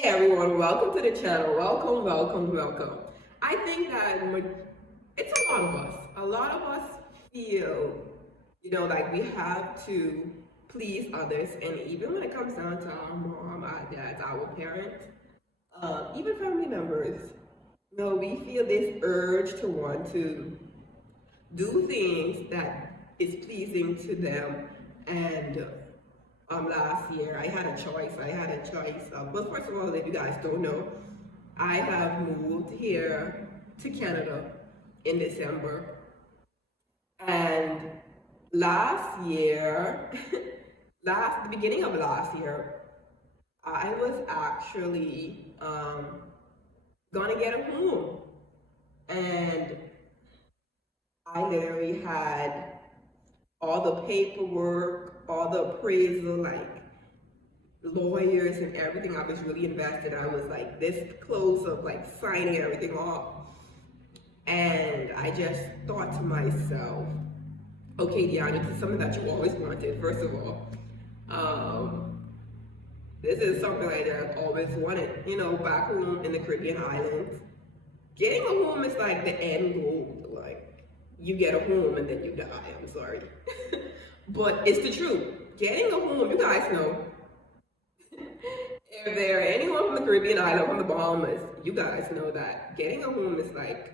Hey everyone, welcome to the channel. Welcome. I think that it's a lot of us. A lot of us feel, like we have to please others. And even when it comes down to our mom, our dad, our parents, even family members, we feel this urge to want to do things that is pleasing to them. And last year I had a choice. Well, first of all, if you guys don't know, I have moved here to Canada in December. And last year, the beginning of last year, I was actually gonna get a home. And I literally had all the paperwork, all the appraisal, like lawyers and everything. I was really invested. I was like this close of like signing everything off. And I just thought to myself, okay, Deanna, this is something that you always wanted, first of all. This is something I just always wanted, back home in the Caribbean islands. Getting a home is like the end goal. Like, you get a home and then you die. I'm sorry. But it's the truth. Getting a home, you guys know, if there are anyone from the Caribbean island, from the Bahamas, you guys know that getting a home is like,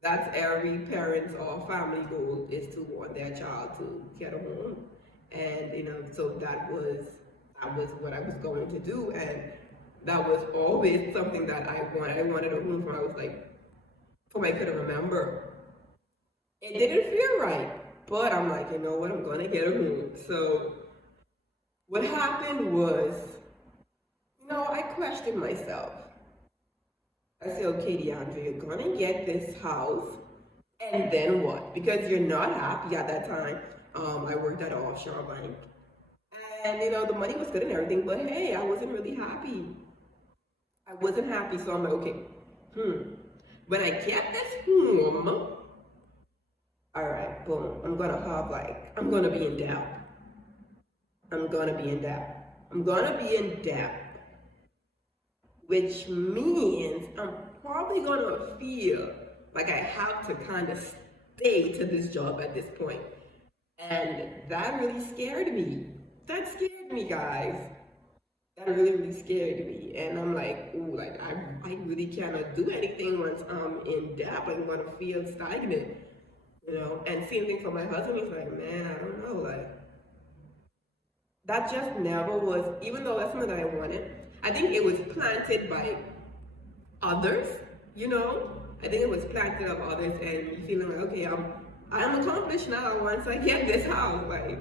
that's every parent's or family goal, is to want their child to get a home. And, so that was what I was going to do. And that was always something that I wanted. I wanted a home from I was like, from I couldn't remember. It didn't feel right, but I'm like, you know what, I'm gonna get a home. So what happened was, I questioned myself. I said, okay, DeAndre, you're gonna get this house, and then what? Because you're not happy at that time. I worked at an offshore bank, and the money was good and everything, but hey, I wasn't really happy. I wasn't happy, so I'm like, okay, when I get this home, all right, boom, I'm gonna be in debt. I'm gonna be in debt. Which means I'm probably gonna feel like I have to kind of stay to this job at this point. And that really scared me. That scared me, guys. That really scared me. And I'm like, ooh, like I really cannot do anything once I'm in debt. I'm gonna feel stagnant. And same thing for my husband. He's like, man, I don't know, like that just never was, even though that's something that I wanted, I think it was planted by others, I think it was planted of others and me feeling like, okay, I'm accomplished now once I get this house, like,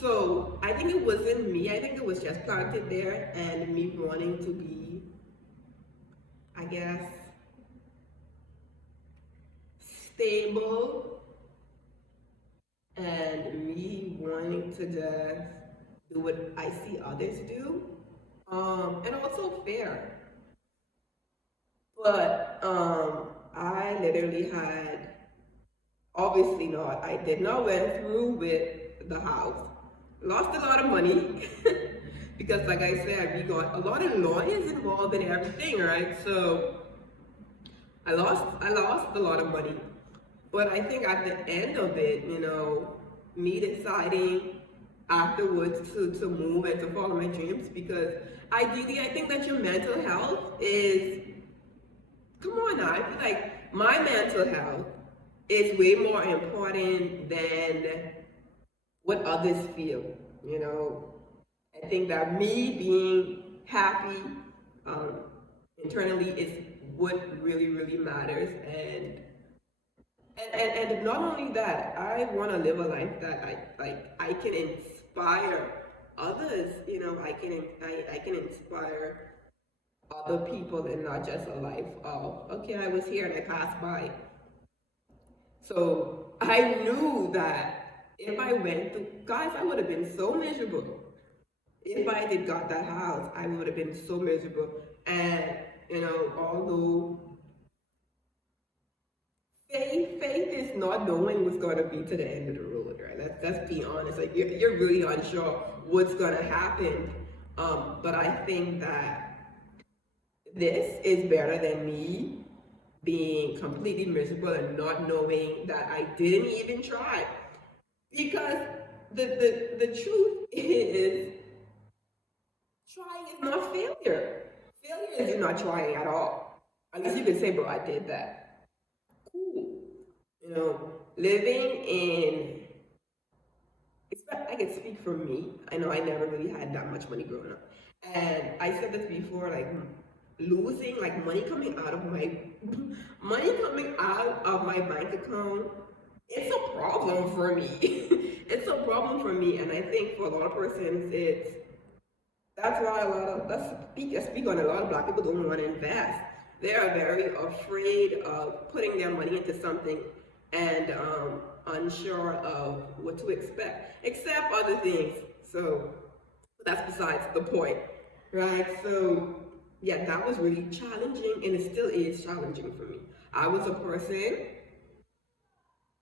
so I think it wasn't me. I think it was just planted there and me wanting to be, I guess, stable and me wanting to just do what I see others do, and also fair. But I literally had, obviously not, I did not went through with the house. Lost a lot of money because, like I said, we got a lot of lawyers involved in everything, right? So I lost a lot of money. But I think at the end of it, me deciding afterwards to move and to follow my dreams, because ideally I think that your mental health is, come on now, I feel like my mental health is way more important than what others feel, I think that me being happy internally is what really matters. And not only that, I want to live a life that I can inspire others. I can inspire other people, and not just a life of, okay, I was here and I passed by. So I knew that if I went to, guys, I would have been so miserable. If I did got that house, I would have been so miserable. And although faith is not knowing what's going to be to the end of the road, right? Let's be honest. Like, you're really unsure what's going to happen. But I think that this is better than me being completely miserable and not knowing that I didn't even try. Because the truth is, trying is not failure. Failure is you not trying at all. Unless you can say, bro, I did that. Cool. You know, living in, I can speak for me. I know I never really had that much money growing up. And I said this before, like losing, like money coming out of my money coming out of my bank account, it's a problem for me. It's a problem for me. And I think for a lot of persons that's why a lot of I speak on a lot of black people don't want to invest. They are very afraid of putting their money into something and unsure of what to expect, except other things. So that's besides the point, right? So yeah, that was really challenging, and it still is challenging for me. I was a person.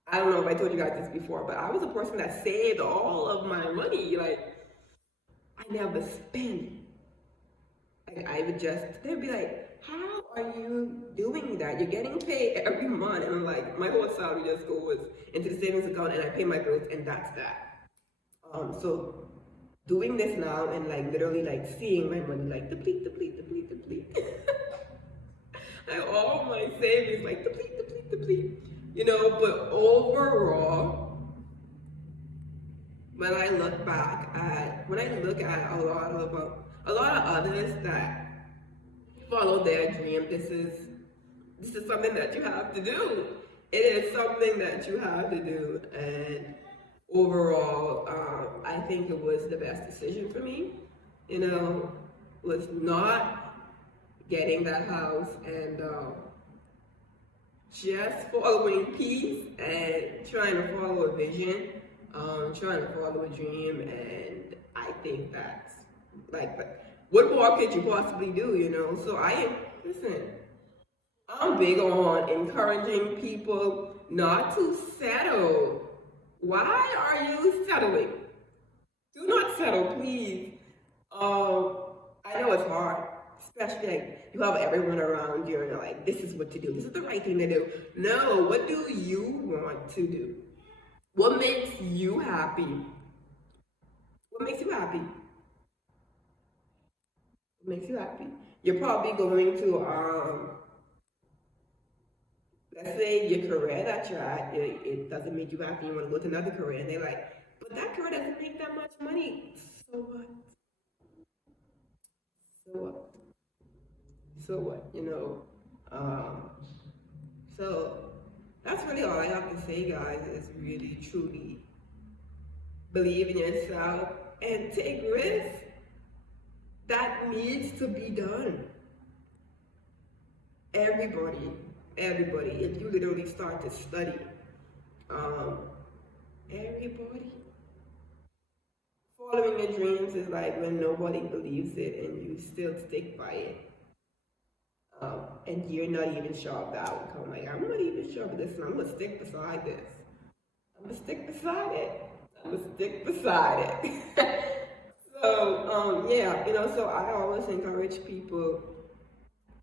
I don't know if I told you guys this before, but I was a person that saved all of my money. Like I never spent. Like I would just, they'd be like, how are you doing that? You're getting paid every month. And I'm like, my whole salary just goes into the savings account and I pay my bills and that's that. So doing this now and like literally like seeing my money like deplete, deplete, deplete, deplete. Like all my savings like deplete, deplete, deplete. You know, but overall, when I look at a lot of others that follow their dream, this is something that you have to do. It is something that you have to do, and overall, I think it was the best decision for me. You know, was not getting that house and just following peace and trying to follow a vision, trying to follow a dream, and I think that's like, what more could you possibly do, you know? So listen, I'm big on encouraging people not to settle. Why are you settling? Do not settle, please. I know it's hard, especially like you have everyone around you and you're like, this is what to do. This is the right thing to do. No, what do you want to do? What makes you happy? What makes you happy? What makes you happy? You're probably going to, let's say your career that you're at, it doesn't make you happy. You want to go to another career, and they're like, but that career doesn't make that much money. So what? So what? So what? You know. So that's really all I have to say, guys. Is really truly believe in yourself and take risks that needs to be done. Everybody. If you literally start to study, everybody. Following your dreams is like when nobody believes it and you still stick by it. And you're not even sure of the outcome. Like, I'm not even sure of this, and I'm gonna stick beside this. I'm gonna stick beside it. I'm gonna stick beside it. So, yeah, you know, so I always encourage people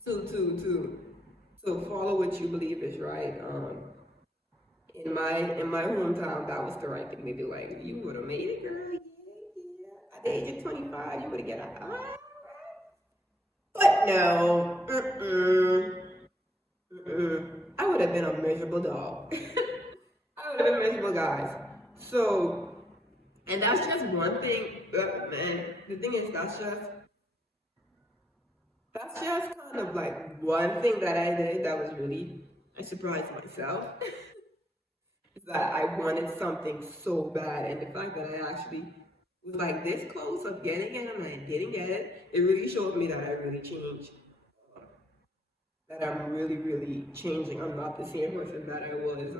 to follow what you believe is right. In my hometown, that was the right thing to do. Like, you would have made it, girl. Yeah. At the age of 25, you would have get a but no, I would have been a miserable dog. I would have been miserable, guys. So, and that's just one thing, man. The thing is, that's just kind of like one thing that I did that was really, I surprised myself. Is that I wanted something so bad, and the fact that I actually was like this close of getting it and I didn't get it, it really showed me that I really changed. That I'm really, really changing. I'm not the same person that I was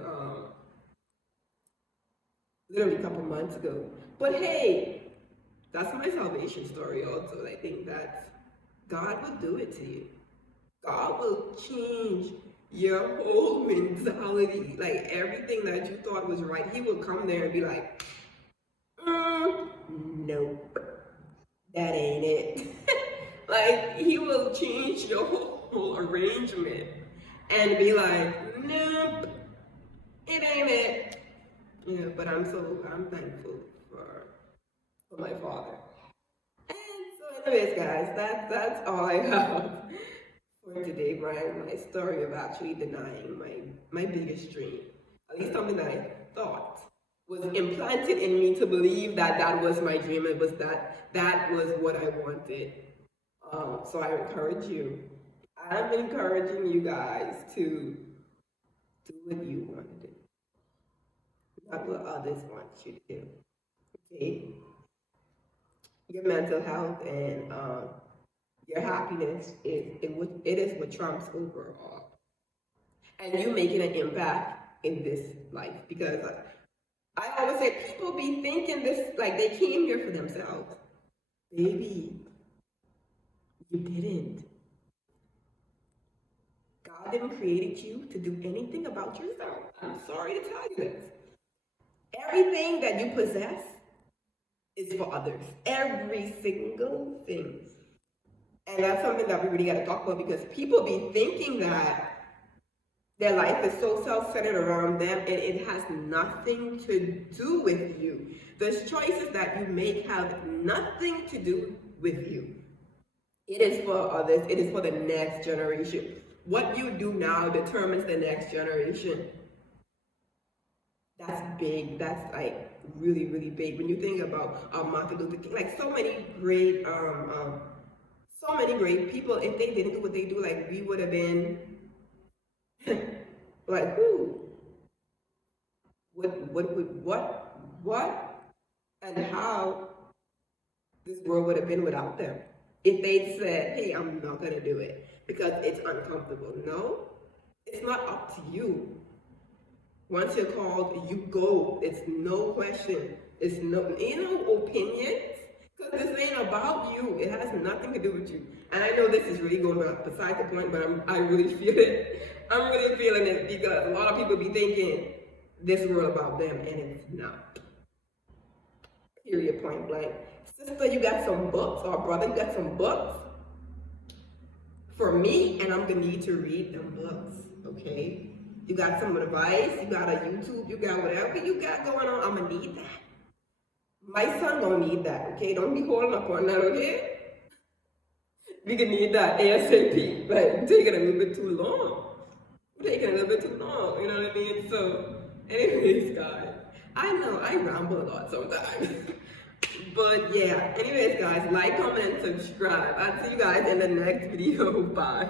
literally a couple months ago. But hey, that's my salvation story also. I think that God will do it to you. God will change your whole mentality. Like everything that you thought was right, He will come there and be like, nope. that ain't it. Like, he will change your whole arrangement and be like, nope, it ain't it. Yeah, but I'm thankful for my father. And so anyways, guys, that's all I have for today, Brian. My story of actually denying my biggest dream. At least something that I thought was implanted in me to believe that that was my dream. It was that was what I wanted. So I encourage you. I'm encouraging you guys to do what you want to do, not what others want you to do. Okay? Your mental health and your happiness is what trumps over all. And you making an impact in this life, because I always say people be thinking this like they came here for themselves. Baby, you didn't. God didn't create you to do anything about yourself. I'm sorry to tell you this. Everything that you possess is for others. Every single thing. And that's something that we really got to talk about, because people be thinking that their life is so self-centered around them and it has nothing to do with you. Those choices that you make have nothing to do with you. It is for others. It is for the next generation. What you do now determines the next generation. That's big. That's like really, really big. When you think about Martin Luther King, like so many great people, if they didn't do what they do, like we would have been like, who? What and how this world would have been without them if they'd said, hey, I'm not gonna do it because it's uncomfortable. No, it's not up to you. Once you're called, you go. It's no question. It's no opinions. Because this ain't about you. It has nothing to do with you. And I know this is really going beside the point, but I really feel it. I'm really feeling it, because a lot of people be thinking this world about them, and it's not. Period, point blank. Sister, you got some books, or brother, you got some books for me, and I'm gonna need to read them books, okay? You got some advice, you got a YouTube, you got whatever you got going on, I'm gonna need that. My son don't need that, okay? Don't be holding up on that, okay? We can need that ASAP, but taking a little bit too long. Taking a little bit too long, you know what I mean? So, anyways, guys, I know I ramble a lot sometimes. But yeah, anyways, guys, like, comment, and subscribe. I'll see you guys in the next video. Bye.